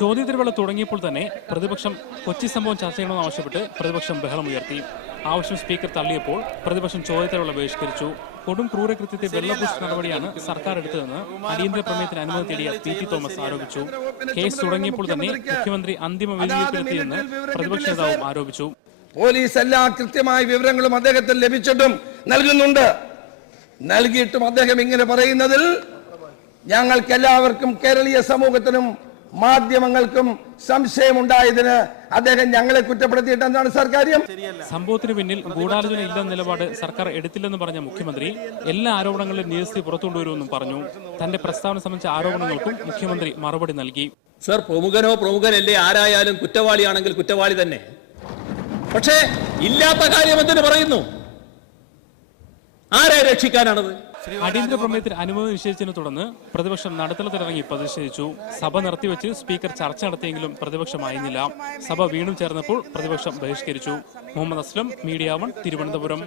ചോദ്യോത്തരവേള തുടങ്ങിയപ്പോൾ തന്നെ പ്രതിപക്ഷം കൊച്ചി സംഭവം ചർച്ച ചെയ്യണമെന്ന് ആവശ്യപ്പെട്ട് പ്രതിപക്ഷം ബഹളമുയർത്തി. ആവശ്യം സ്പീക്കർ തള്ളിയപ്പോൾ പ്രതിപക്ഷം ചോദ്യോത്തരവേള ബഹിഷ്കരിച്ചു. കൊടും ക്രൂരകൃത്യത്തെ വെള്ളപൂശ് നടപടിയാണ് സർക്കാർ എടുത്തതെന്ന് അടിയന്തര പ്രമേയത്തിന് അനുമതി തേടിയ പി.ടി. തോമസ് ആരോപിച്ചു. കേസ് തുടങ്ങിയപ്പോൾ തന്നെ മുഖ്യമന്ത്രി അന്തിമ വിധിയെഴുത്തിയെന്ന് പ്രതിപക്ഷ നേതാവും ആരോപിച്ചു. പോലീസ് എല്ലാ കൃത്യമായ വിവരങ്ങളും അദ്ദേഹത്തിന് ലഭിച്ചിട്ടും നൽകുന്നുണ്ട്. നൽകിയിട്ടും അദ്ദേഹം ഇങ്ങനെ പറയുന്നതിൽ ഞങ്ങൾക്ക് എല്ലാവർക്കും കേരളീയ സമൂഹത്തിനും മാധ്യമങ്ങൾക്കും സംശയമുണ്ടായതിന് അദ്ദേഹം ഞങ്ങളെ കുറ്റപ്പെടുത്തിയിട്ട് എന്താണ് സാർ കാര്യം? സംഭവത്തിന് പിന്നിൽ ഗൂഢാലോചന ഇല്ലെന്ന നിലപാട് സർക്കാർ എടുത്തില്ലെന്ന് പറഞ്ഞ മുഖ്യമന്ത്രി എല്ലാ ആരോപണങ്ങളിലും നിരസി പുറത്തുകൊണ്ടുവരുമെന്നും പറഞ്ഞു. തന്റെ പ്രസ്താവന സംബന്ധിച്ച ആരോപണങ്ങൾക്കും മുഖ്യമന്ത്രി മറുപടി നൽകി. സർ, പ്രമുഖനല്ലേ ആരായാലും കുറ്റവാളിയാണെങ്കിൽ കുറ്റവാളി തന്നെ. പക്ഷേ ഇല്ലാത്ത കാര്യം എന്തിനു പറയുന്നു? ആരെ രക്ഷിക്കാനാണത്? അടിയന്തര പ്രമേയത്തിന് അനുമതി നിഷേധിച്ചതിനെ തുടർന്ന് പ്രതിപക്ഷം നടുത്തളത്തിലിറങ്ങി പ്രതിഷേധിച്ചു. സഭ നിർത്തിവെച്ച് സ്പീക്കർ ചർച്ച നടത്തിയെങ്കിലും പ്രതിപക്ഷമായിരുന്നില്ല. സഭ വീണ്ടും ചേർന്നപ്പോൾ പ്രതിപക്ഷം ബഹിഷ്കരിച്ചു. മുഹമ്മദ് അസ്ലം, മീഡിയ 1, തിരുവനന്തപുരം.